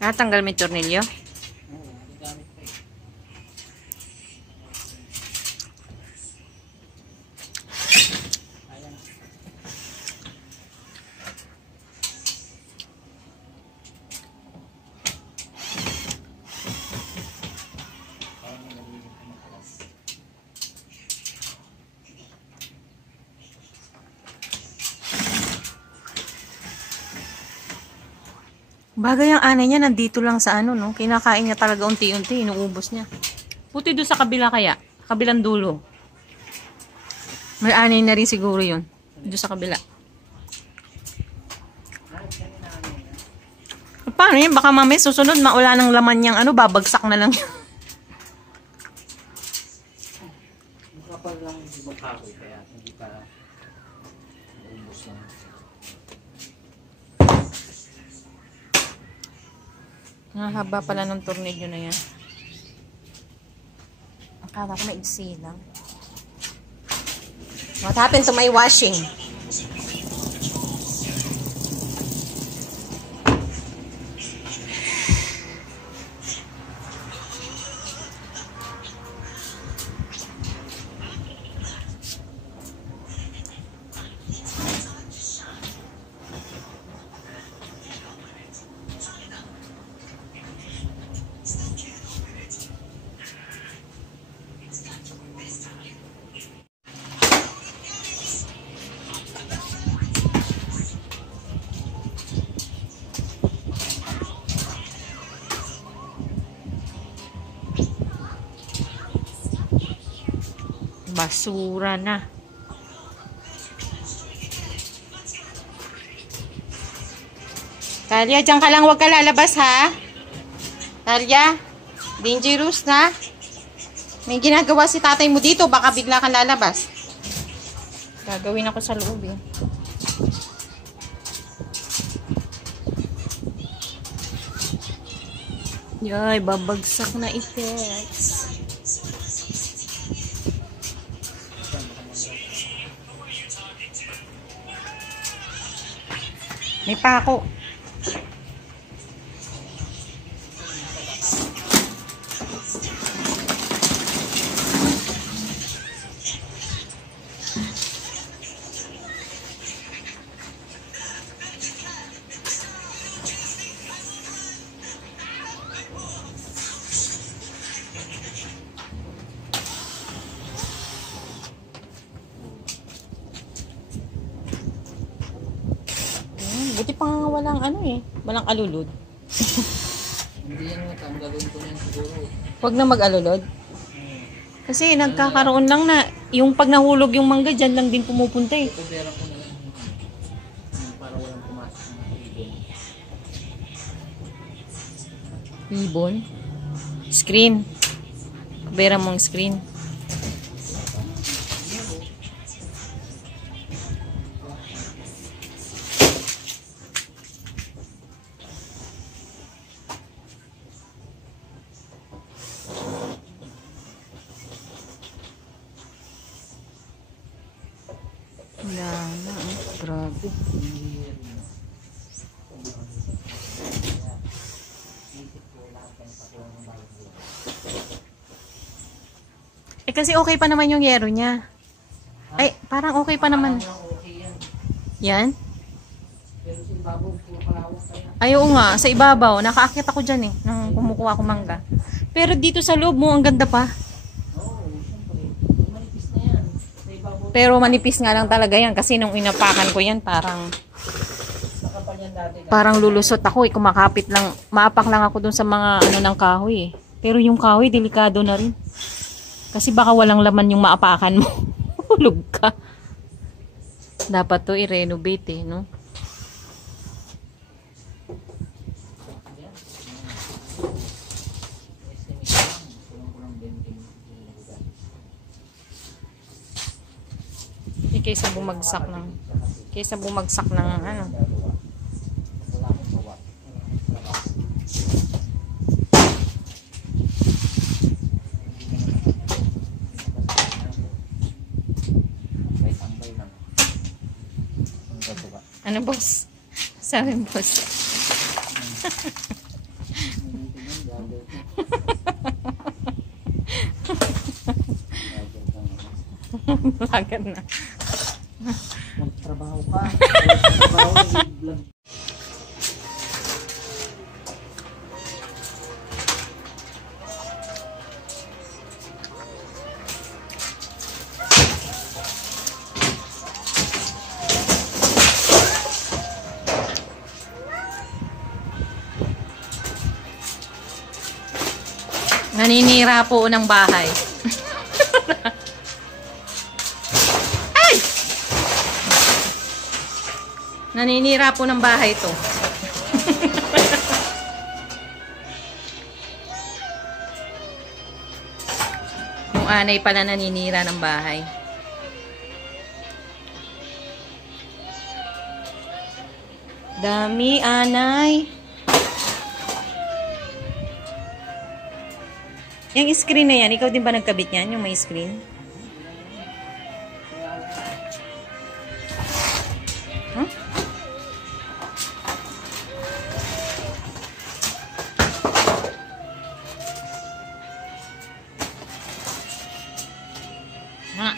Tanggal may tornilyo. Bagay ang anay niya, nandito lang sa ano, no? Kinakain niya talaga unti-unti, inuubos niya. Puti doon sa kabila kaya, kabilang dulo. May anay na rin siguro yun. Doon sa kabila. Paano yan? Baka mamaya susunod, maula ng laman niyang ano, babagsak na lang. Kapal lang hindi magkakoy, kaya hindi pa uubos lang. Ang haba pala ng tornilyo na yan. Akala ko maigsi lang. What happened to my washing? Basura na. Talia, dyan ka lang, huwag ka lalabas ha. Talia, dangerous na. May ginagawa si tatay mo dito, baka bigla kang lalabas. Gagawin ako sa loob eh. Yay, babagsak na effects. May pako. Buti pa nga walang ano eh. Walang alulod. Hindi yan nga, tanggalin ko yan siguro. Huwag na mag-alulod. Kasi nagkakaroon lang na yung pag nahulog yung mangga, dyan lang din pumupunta eh. Ito pera ko na lang. Para walang pumasok ng ibon. Ibon? Screen. Kubera mong screen. Wala na, grabe. Eh kasi okay pa naman yung yero niya. Ay, parang okay pa naman. Yan? Ay, oo nga, sa ibabaw. Nakaakit ako dyan eh, nung kumukuha ko mangga. Pero dito sa loob mo, ang ganda pa. Pero manipis nga lang talaga yan kasi nung inapakan ko yan parang lulusot ako eh, kumakapit lang, maapak lang ako dun sa mga ano ng kahoy eh. Pero yung kahoy delikado na rin. Kasi baka walang laman yung maapakan mo. Hulog ka. Dapat to i-renovate eh, no? Kaysa bumagsak ng ano. Ano boss? Sabi boss. Vlogger na. Magtrabaho ka. Magtrabaho, vlog. Naninira po ng bahay. Ay! Naninira po ng bahay to. Yung anay pala naninira ng bahay. Dami anay. Yung screen na yan, ikaw din ba nagkabit yan? Yung may screen? Huh? Ha?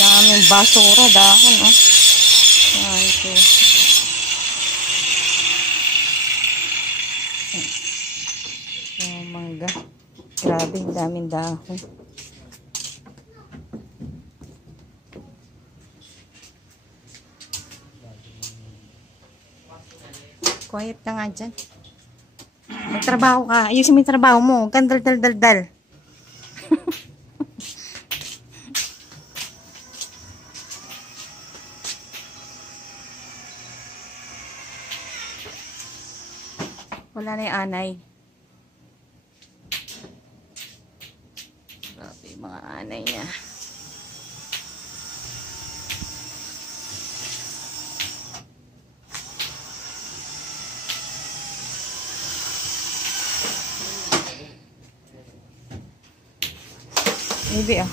Daming basura, dahon, oh. Yan, ito. Oh, mangga. Grabe, daming dahon. Quiet ka nga dyan. Magtrabaho ka. Ayusin mo yung trabaho mo. Huwag kang dal-dal-dal-dal. Wala na yung anay. Grabe yung mga anay niya. Maybe ah.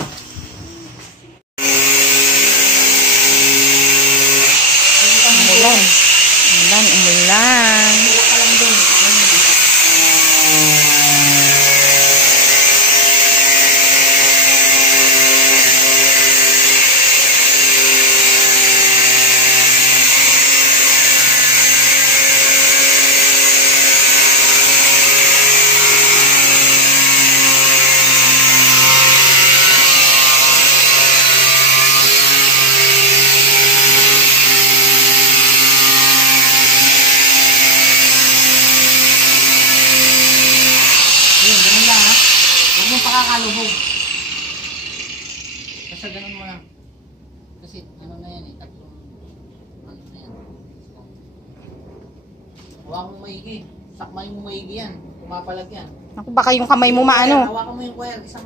Umulan. Umulan, umulan. Pakakalubog. Basta ganun mo lang. Kasi ano na yan eh, tatlong ano na yan. Hawakan mo maigi. Sakmay mo maigi yan. Pumapalag yan. Ako baka yung kamay mo maano. Hawakan mo yung coil. Isang